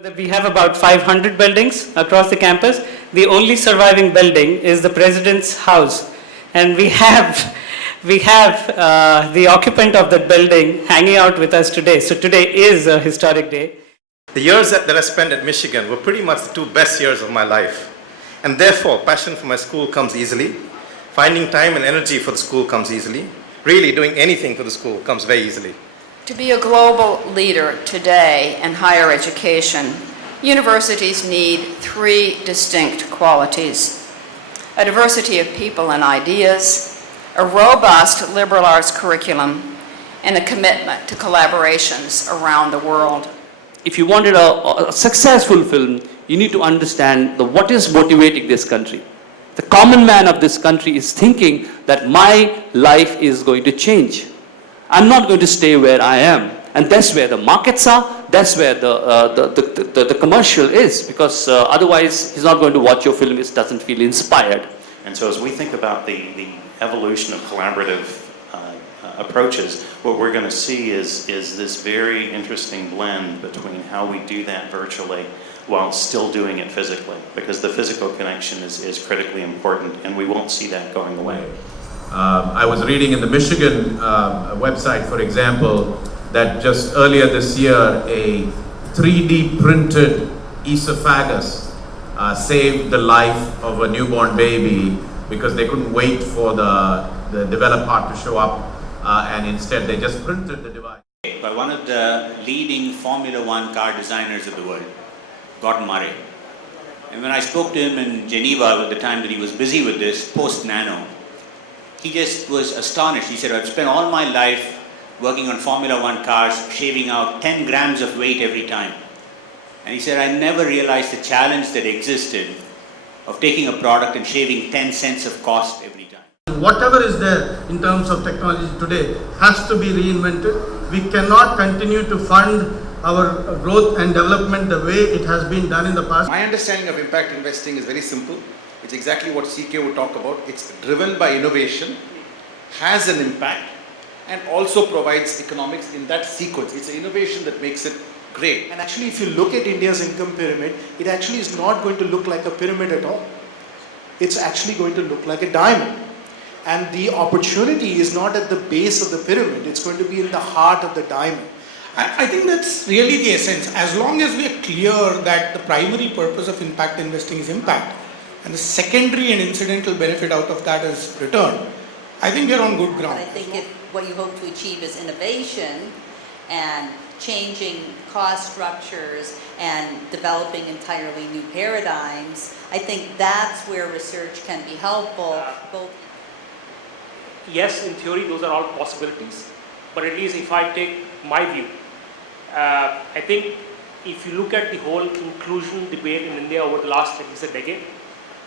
We have about 500 buildings across the campus. The only surviving building is the president's house. And we have the occupant of that building hanging out with us today. So today is a historic day. The years that I spent at Michigan were pretty much the two best years of my life. And therefore, passion for my school comes easily. Finding time and energy for the school comes easily. Really doing anything for the school comes very easily. To be a global leader today in higher education, universities need three distinct qualities: a diversity of people and ideas, a robust liberal arts curriculum, and a commitment to collaborations around the world. If you wanted a successful film, you need to understand what is motivating this country. The common man of this country is thinking that my life is going to change. I'm not going to stay where I am. And that's where the markets are, that's where the commercial is, because otherwise he's not going to watch your film, he doesn't feel inspired. And so as we think about the evolution of collaborative approaches, what we're going to see is this very interesting blend between how we do that virtually while still doing it physically, because the physical connection is critically important, and we won't see that going away. I was reading in the Michigan website, for example, that just earlier this year a 3D printed esophagus saved the life of a newborn baby because they couldn't wait for the developed part to show up, and instead they just printed the device. By one of the leading Formula One car designers of the world, Gordon Murray. And when I spoke to him in Geneva at the time that he was busy with this, post-Nano, he just was astonished. He said, I've spent all my life working on Formula One cars, shaving out 10 grams of weight every time. And he said, I never realized the challenge that existed of taking a product and shaving 10 cents of cost every time. Whatever is there in terms of technology today has to be reinvented. We cannot continue to fund our growth and development the way it has been done in the past. My understanding of impact investing is very simple. It's exactly what CK would talk about. It's driven by innovation, has an impact, and also provides economics in that sequence. It's an innovation that makes it great. And actually, if you look at India's income pyramid, it actually is not going to look like a pyramid at all. It's actually going to look like a diamond. And the opportunity is not at the base of the pyramid, it's going to be in the heart of the diamond. I think that's really the essence. As long as we are clear that the primary purpose of impact investing is impact, and the secondary and incidental benefit out of that is return, I think we are on good ground. I think if what you hope to achieve is innovation and changing cost structures and developing entirely new paradigms, I think that's where research can be helpful. Yes, in theory, those are all possibilities. But at least if I take my view, I think if you look at the whole inclusion debate in India over the last at least a decade,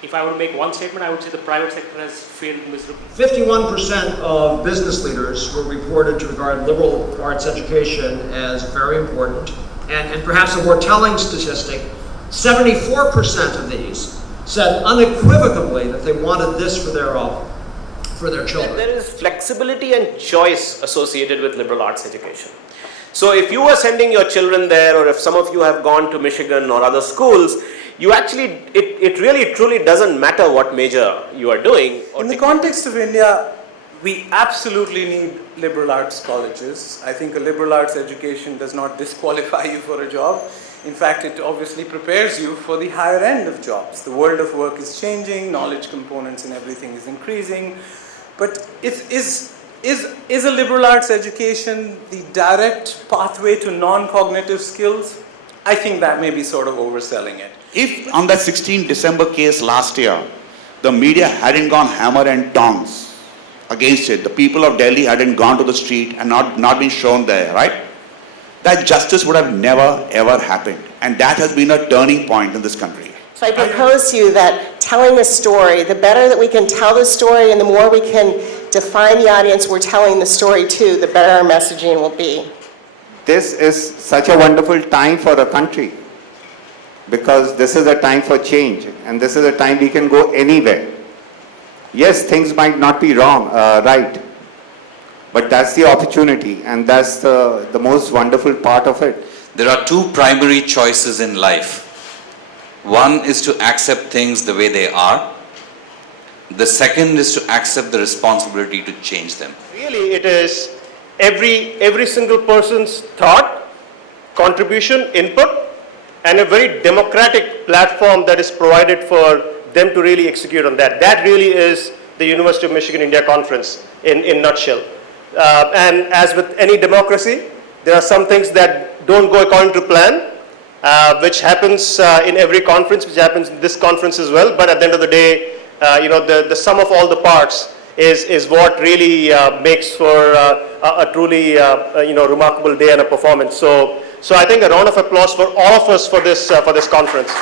if I were to make one statement, I would say the private sector has failed miserably. 51% of business leaders were reported to regard liberal arts education as very important. And perhaps a more telling statistic, 74% of these said unequivocally that they wanted this for their children. There is flexibility and choice associated with liberal arts education. So if you are sending your children there, or if some of you have gone to Michigan or other schools, you actually, it really truly doesn't matter what major you are doing. In the context of India, we absolutely need liberal arts colleges. I think a liberal arts education does not disqualify you for a job. In fact, it obviously prepares you for the higher end of jobs. The world of work is changing, knowledge components and everything is increasing. But is a liberal arts education the direct pathway to non-cognitive skills? I think that may be sort of overselling it. If on that 16 December case last year, the media hadn't gone hammer and tongs against it, the people of Delhi hadn't gone to the street and not been shown there, right? That justice would have never ever happened. And that has been a turning point in this country. So I propose to you that telling the story, the better that we can tell the story and the more we can define the audience we're telling the story to, the better our messaging will be. This is such a wonderful time for the country, because this is a time for change, and this is a time we can go anywhere. Yes, things might not be right, but that's the opportunity, and that's the most wonderful part of it. There are two primary choices in life. One is to accept things the way they are. The second is to accept the responsibility to change them. Really, it is every single person's thought, contribution, input, and a very democratic platform that is provided for them to really execute on that. That really is the University of Michigan India Conference in nutshell. And as with any democracy, there are some things that don't go according to plan, which happens in every conference, which happens in this conference as well. But at the end of the day, the sum of all the parts is what really makes for a truly remarkable day and a performance. So I think a round of applause for all of us for this conference.